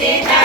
Thank you.